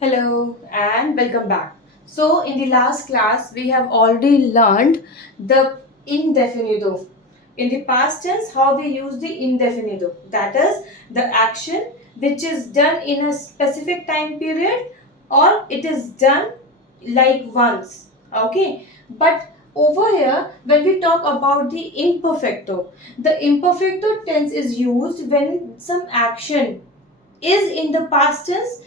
Hello and welcome back. So, in the last class, we have already learned the indefinido. In the past tense, how we use the indefinido. That is the action which is done in a specific time period or it is done like once. Okay. But over here, when we talk about the imperfecto tense is used when some action is in the past tense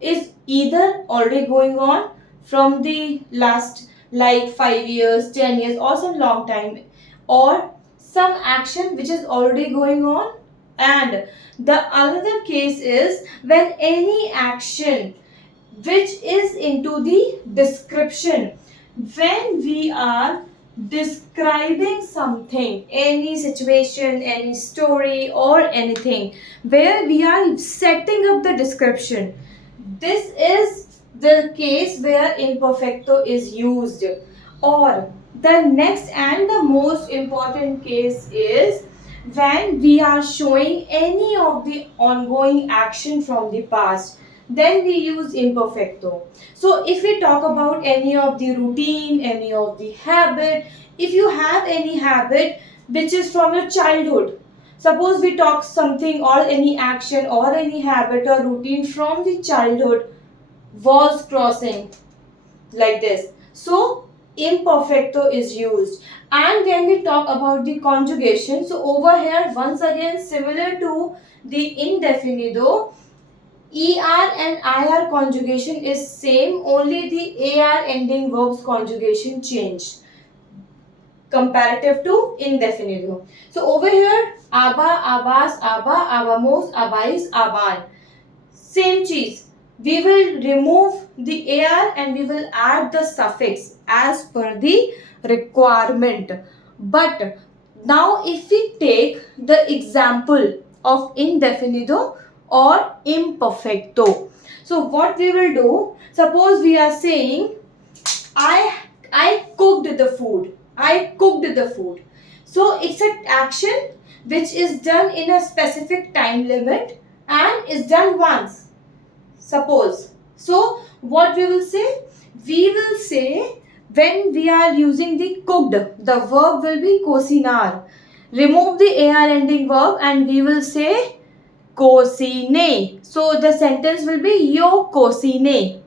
is either already going on from the last like 5 years 10 years or some long time, or some action which is already going on. And the another case is when any action which is into the description, when we are describing something, any situation, any story or anything, where we are setting up the description, this is the case where imperfecto is used. Or the next and the most important case is when we are showing any of the ongoing action from the past, then we use imperfecto. So if we talk about any of the routine, any of the habit, if you have any habit which is from your childhood, suppose we talk something or any action or any habit or routine from the childhood was crossing like this. So imperfecto is used. And when we talk about the conjugation, so over here once again similar to the indefinido, ER and IR conjugation is same, only the AR ending verbs conjugation changed comparative to indefinido. So over here, aba, abas, aba, abamos, abais, aban. Same cheese. We will remove the AR and we will add the suffix as per the requirement. But now if we take the example of indefinido or imperfecto. So what we will do, suppose we are saying I cooked the food. I cooked the food. So it's an action which is done in a specific time limit and is done once. Suppose. So what we will say? We will say when we are using the cooked, the verb will be cocinar. Remove the AR ending verb and we will say cocine. So the sentence will be yo cocine.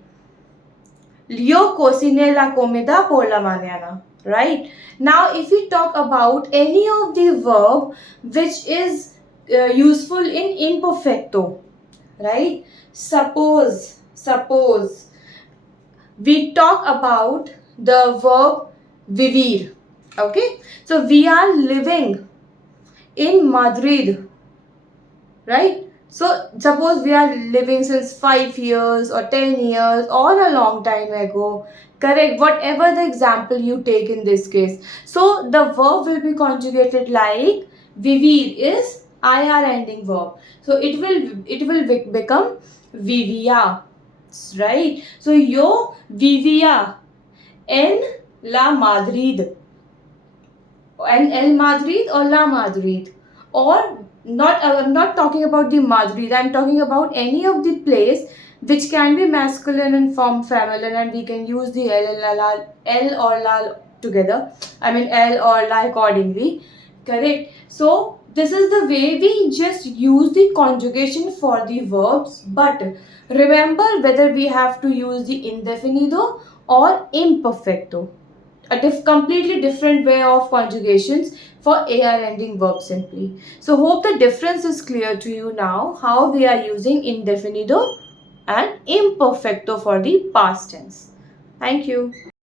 Yo cociné la comida por la mañana. Right? Now, if we talk about any of the verb which is useful in imperfecto, right? Suppose we talk about the verb vivir. Okay? So, we are living in Madrid, right? So suppose we are living since 5 years or 10 years or a long time ago, correct, whatever the example you take in this case. So the verb will be conjugated like vivir is IR ending verb. So it will become vivia, right? So yo vivia en la Madrid, and El Madrid or La Madrid, or not. I'm not talking about the Madrid. I'm talking about any of the place which can be masculine and form feminine, and we can use the L or La together. I mean L or La accordingly. Correct. So this is the way we just use the conjugation for the verbs. But remember whether we have to use the indefinido or imperfecto, a completely different way of conjugations for AR ending verbs simply. So hope the difference is clear to you now, how we are using indefinido and imperfecto for the past tense. Thank you.